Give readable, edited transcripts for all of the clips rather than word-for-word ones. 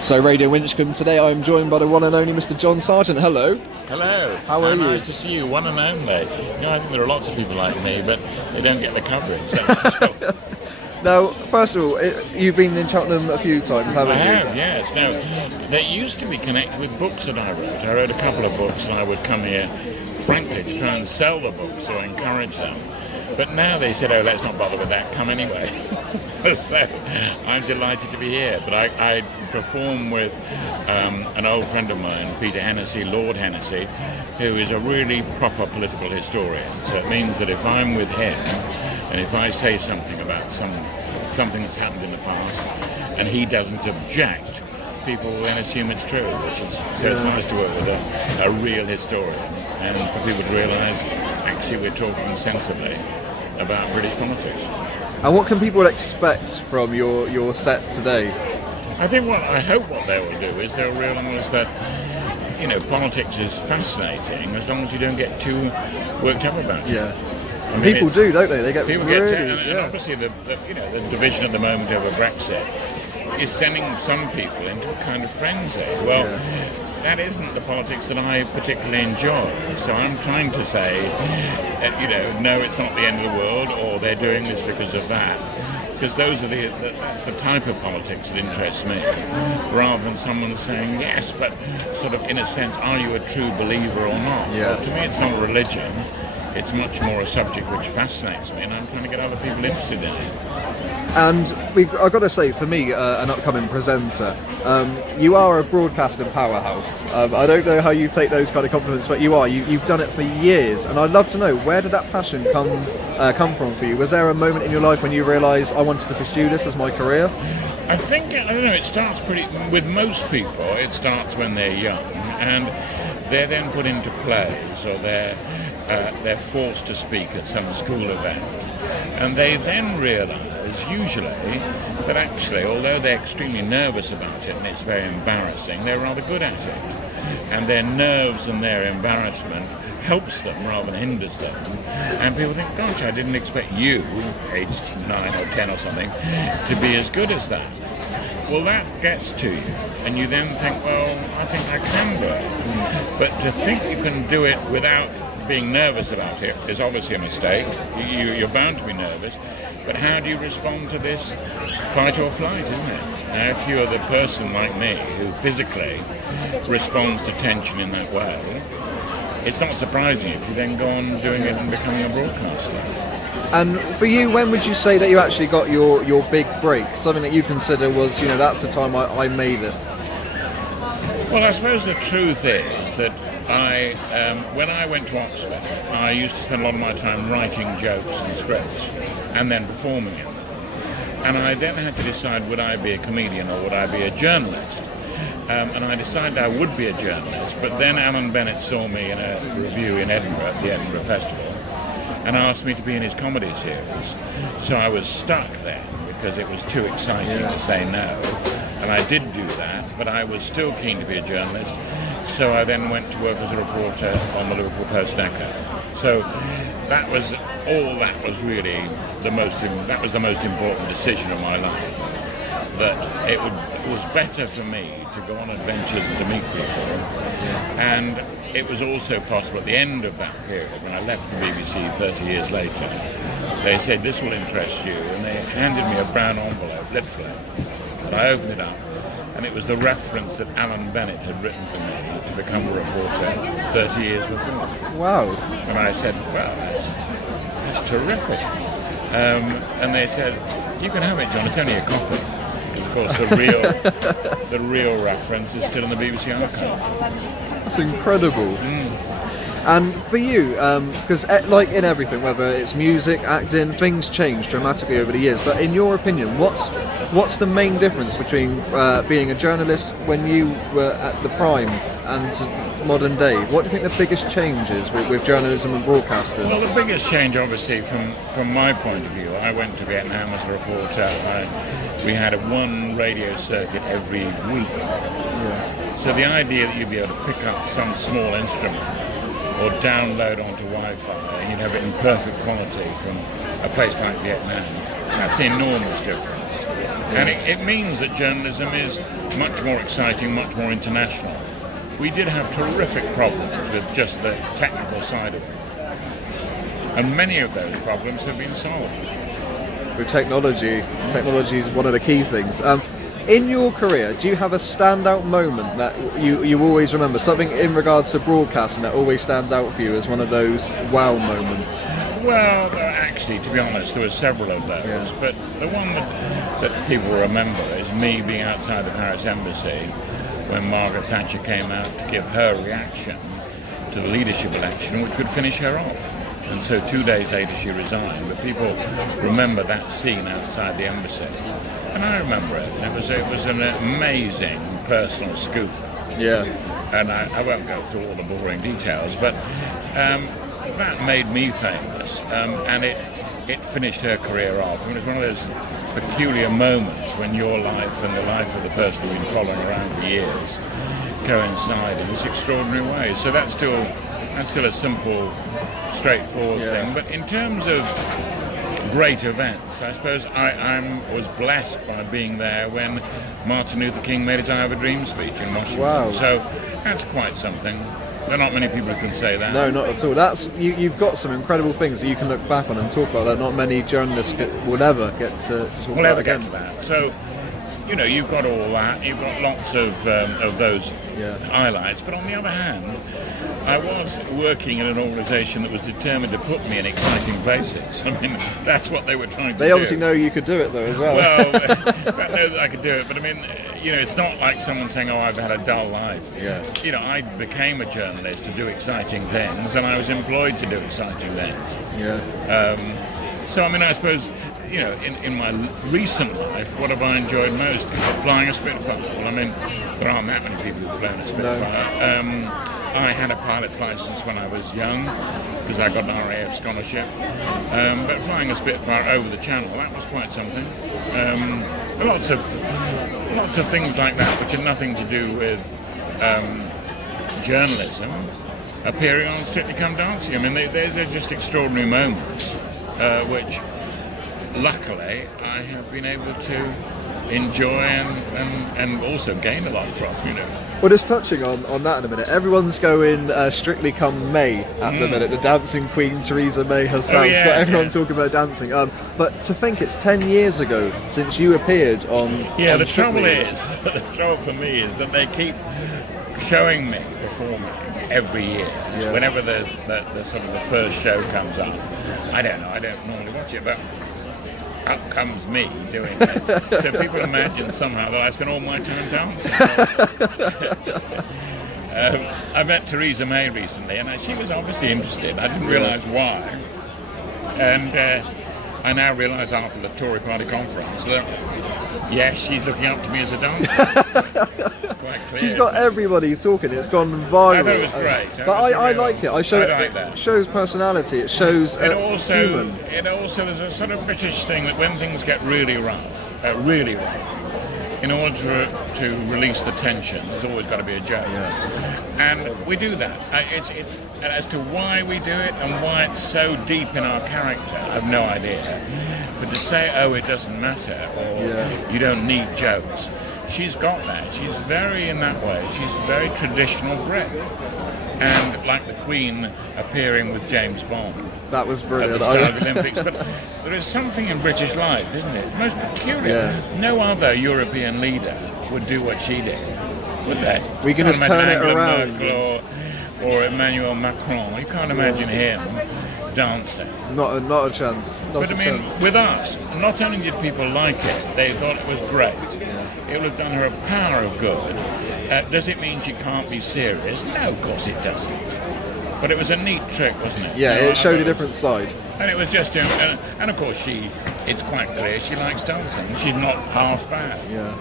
So Radio Winchcombe today, I'm joined by the one and only Mr. John Sargent. Hello. Hello. How are you? Nice to see you, one and only. You know, I think there are lots of people like me, but they don't get the coverage. That's the trouble. Now, first of all, you've been in Cheltenham a few times, haven't you? I have, yes. Now, they used to be connected with books that I wrote. I wrote a couple of books and I would come here, frankly, to try and sell the books or encourage them. But now they said, oh, let's not bother with that, come anyway. So I'm delighted to be here. But I perform with an old friend of mine, Peter Hennessy, Lord Hennessy, who is a really proper political historian. So it means that if I'm with him, and if I say something about something that's happened in the past, and he doesn't object, people will then assume it's true, so it's nice to work with a real historian, and for people to realise, actually we're talking sensibly about British politics. And what can people expect from your set today? I hope what they will do is they'll realise that, you know, politics is fascinating as long as you don't get too worked up about it. Yeah. I mean, people do, don't they? They get people really... and obviously the division at the moment over Brexit is sending some people into a kind of frenzy. Well, that isn't the politics that I particularly enjoy. So I'm trying to say, no, it's not the end of the world, or they're doing this because of that. Because that's the type of politics that interests me, rather than someone saying, yes, but sort of in a sense, are you a true believer or not? Yeah. Well, to me, it's not a religion. It's much more a subject which fascinates me, and I'm trying to get other people interested in it. And I've got to say, for me, an upcoming presenter, you are a broadcasting powerhouse. I don't know how you take those kind of compliments, but you are. You've done it for years, and I'd love to know, where did that passion come from for you? Was there a moment in your life when you realised, I wanted to pursue this as my career? I think, I don't know, it starts with most people, it starts when they're young, and they're then put into plays, or they're forced to speak at some school event, and they then realise, usually, that actually, although they're extremely nervous about it and it's very embarrassing, they're rather good at it. And their nerves and their embarrassment helps them rather than hinders them. And people think, gosh, I didn't expect you, aged 9 or 10 or something, to be as good as that. Well, that gets to you, and you then think, well, I think I can do it. But to think you can do it without being nervous about it is obviously a mistake. You're bound to be nervous. But how do you respond to this fight or flight, isn't it? Now, if you're the person like me who physically responds to tension in that way, it's not surprising if you then go on doing it and becoming a broadcaster. And for you, when would you say that you actually got your big break? Something that you consider was, that's the time I made it. Well, I suppose the truth is that when I went to Oxford, I used to spend a lot of my time writing jokes and scripts and then performing them. And I then had to decide, would I be a comedian or would I be a journalist? And I decided I would be a journalist, but then Alan Bennett saw me in a review in Edinburgh at the Edinburgh Festival and asked me to be in his comedy series. So I was stuck then because it was too exciting to say no. And I did do that, but I was still keen to be a journalist. So I then went to work as a reporter on the Liverpool Post-Echo. So that was really the most important decision of my life. That it was better for me to go on adventures and to meet people. And it was also possible at the end of that period, when I left the BBC 30 years later, they said, this will interest you, and they handed me a brown envelope, literally. And I opened it up, and it was the reference that Alan Bennett had written for me to become a reporter 30 years before. Wow. And I said, well, that's terrific. And they said, you can have it, John, it's only a copy. Because, of course, the real reference is still in the BBC archive. That's incredible. And for you, because like in everything, whether it's music, acting, things change dramatically over the years. But in your opinion, what's the main difference between being a journalist when you were at the prime and modern day? What do you think the biggest change is with journalism and broadcasting? Well, the biggest change, obviously, from my point of view, I went to Vietnam as a reporter. We had one radio circuit every week. Yeah. So the idea that you'd be able to pick up some small instrument or download onto Wi-Fi and you'd have it in perfect quality from a place like Vietnam, that's the enormous difference. And it means that journalism is much more exciting, much more international. We did have terrific problems with just the technical side of it. And many of those problems have been solved. With technology is one of the key things. In your career, do you have a standout moment that you always remember? Something in regards to broadcasting that always stands out for you as one of those wow moments? Well, actually, to be honest, there were several of those. Yeah. But the one that people remember is me being outside the Paris embassy when Margaret Thatcher came out to give her reaction to the leadership election, which would finish her off. And so 2 days later she resigned, but people remember that scene outside the embassy. And I remember it. It was an amazing personal scoop. Yeah. And I won't go through all the boring details, but that made me famous. And it finished her career off. I mean, it's one of those peculiar moments when your life and the life of the person you've been following around for years coincide in this extraordinary way. So that's still a simple, straightforward thing. But in terms of great events, I suppose I was blessed by being there when Martin Luther King made his I Have a Dream speech in Washington. Wow. So that's quite something. There are not many people who can say that. No, not at all. You've got some incredible things that you can look back on and talk about that not many journalists will ever get to talk about We'll again. get to that. So, you've got all that. You've got lots of those highlights. But on the other hand, I was working in an organisation that was determined to put me in exciting places. I mean, that's what they were trying to do. They obviously know you could do it, though, as well. Well, they know that I could do it. But I mean, it's not like someone saying, "Oh, I've had a dull life." Yeah. I became a journalist to do exciting things, and I was employed to do exciting things. Yeah. So, I mean, I suppose, in my recent life, what have I enjoyed most? Flying a Spitfire. Well, I mean, there aren't that many people who've flown a Spitfire. No. I had a pilot's license when I was young because I got an RAF scholarship. But flying a Spitfire over the Channel, that was quite something. Lots of things like that which had nothing to do with journalism appearing on Strictly Come Dancing. I mean, there's just extraordinary moments which, luckily, I have been able to enjoy and also gain a lot from, Well, just touching on that in a minute, everyone's going Strictly Come May at the minute. The dancing queen Theresa May herself. Got everyone talking about dancing. But to think it's 10 years ago since you appeared on. Yeah, on the trouble Strictly. the trouble for me is that they keep showing me performing every year. Yeah. Whenever the sort of the first show comes up, I don't know. I don't normally watch it, but up comes me doing it. So people imagine somehow that I spend all my time dancing. I met Theresa May recently, and she was obviously interested. I didn't realise why. And I now realise after the Tory party conference that, yes, she's looking up to me as a dancer. It's quite clear. She's got everybody talking. It's gone viral. I thought it was great. But I like it. It shows personality. It shows human. It also, there's a sort of British thing that when things get really rough, in order to release the tension, there's always got to be a joke. Yeah. And we do that. It's as to why we do it and why it's so deep in our character, I have no idea. But to say, oh, it doesn't matter, or you don't need jokes, she's got that. She's very, in that way, she's very traditional Brit. And like the Queen appearing with James Bond. That was brilliant. At the start of the Olympics. But there is something in British life, isn't it? Most peculiar. Yeah. No other European leader would do what she did, would they? We can just turn it around. Merkel or Emmanuel Macron. You can't imagine him dancing. Not a chance. But I mean, with us, not only did people like it, they thought it was great. Yeah. It would have done her a power of good. Does it mean she can't be serious? No, of course it doesn't. But it was a neat trick, wasn't it? Yeah, it showed a different side. And it was just, and of course it's quite clear she likes dancing. She's not half bad. Yeah.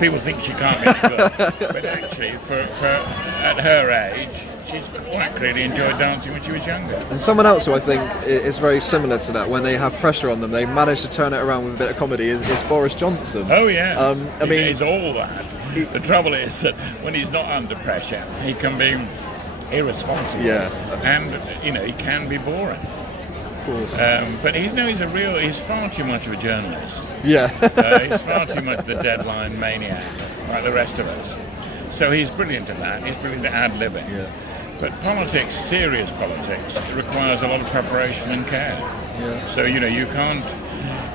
People think she can't be good, but actually, for at her age, she's quite clearly enjoyed dancing when she was younger. And someone else who I think is very similar to that, when they have pressure on them, they manage to turn it around with a bit of comedy, is Boris Johnson. Oh yeah. I mean, he's all that. The trouble is that when he's not under pressure, he can be irresponsible. Yeah. And he can be boring. course. But he's far too much of a journalist. Yeah. He's far too much the deadline maniac, like the rest of us. So he's brilliant at that. He's brilliant at ad-libbing. Yeah. But politics, serious politics, it requires a lot of preparation and care. Yeah. So, you can't...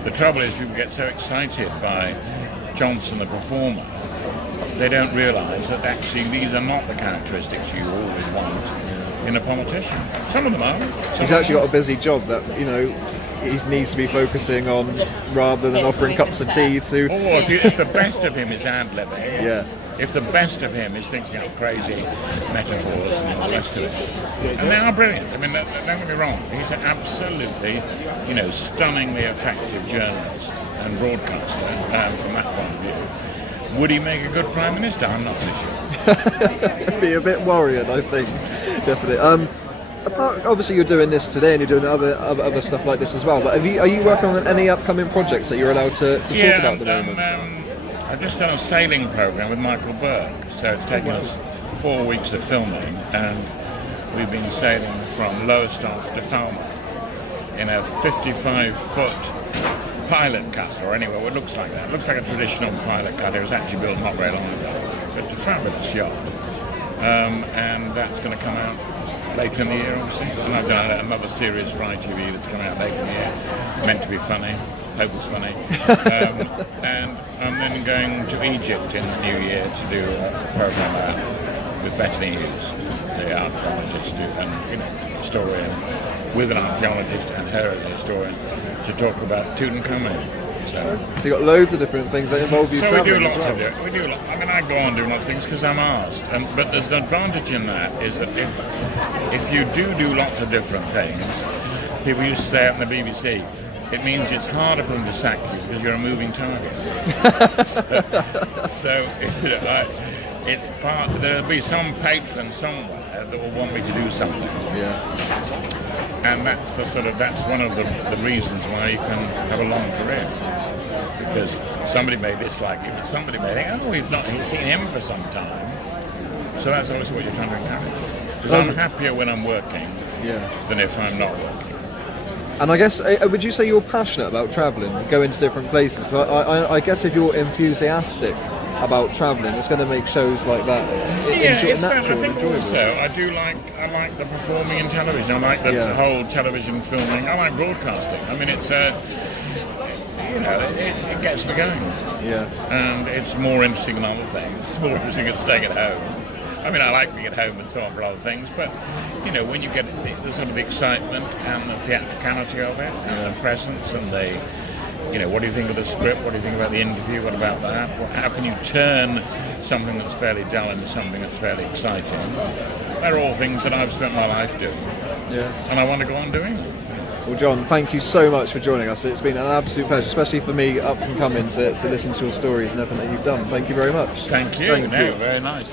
The trouble is people get so excited by Johnson, the performer, they don't realise that actually these are not the characteristics you always want in a politician. Some of them are. He's actually got a busy job that, he needs to be focusing on rather than offering cups of tea to... Or if the best of him is ad-libbing, yeah. If the best of him is thinking of crazy metaphors and all the rest of it, and they are brilliant. I mean, don't get me wrong. He's an absolutely, stunningly effective journalist and broadcaster from that point of view. Would he make a good prime minister? I'm not so sure. Be a bit worrying, I think. Definitely. Obviously, you're doing this today, and you're doing other stuff like this as well. But are you working on any upcoming projects that you're allowed to talk about at the moment? I've just done a sailing programme with Michael Burke, so it's taken us 4 weeks of filming, and we've been sailing from Lowestoft to Falmouth in a 55-foot pilot cutter, or anyway, it looks like that. It looks like a traditional pilot cutter. It was actually built not very long ago. It's a fabulous yacht, and that's going to come out later in the year, obviously. And I've done another series for ITV that's coming out later in the year, meant to be funny. Hope it's funny. And I'm then going to Egypt in the new year to do a programme with Bethany Hughes, the archaeologist and historian, with an archaeologist and her as a historian, to talk about Tutankhamun. So you've got loads of different things that involve you. So we do lots of it. I mean, I go on doing lots of things because I'm asked. But there's an advantage in that is that if you do lots of different things, people used to say up in the BBC, it means it's harder for them to sack you because you're a moving target. so it's part. There'll be some patron somewhere that will want me to do something. Yeah. And that's one of the reasons why you can have a long career. Because somebody may dislike you, but somebody may think, we've not seen him for some time. So that's obviously what you're trying to encourage. Because I'm happier when I'm working than if I'm not working. And I guess, would you say you're passionate about travelling, going to different places? I guess if you're enthusiastic about travelling, it's going to make shows like that natural and enjoyable. Also, I like the performing in television. I like the whole television filming. I like broadcasting. I mean, it's it gets me going. Yeah. And it's more interesting than other things. It's more interesting than staying at home. I mean, I like being at home and so on for other things, but when you get the sort of the excitement and the theatricality of it, and the presence and the, what do you think of the script? What do you think about the interview? What about that? How can you turn something that's fairly dull into something that's fairly exciting? They're all things that I've spent my life doing. Yeah. And I want to go on doing them. Well, John, thank you so much for joining us. It's been an absolute pleasure, especially for me up and coming to listen to your stories and everything that you've done. Thank you very much. Thank you. Very nice.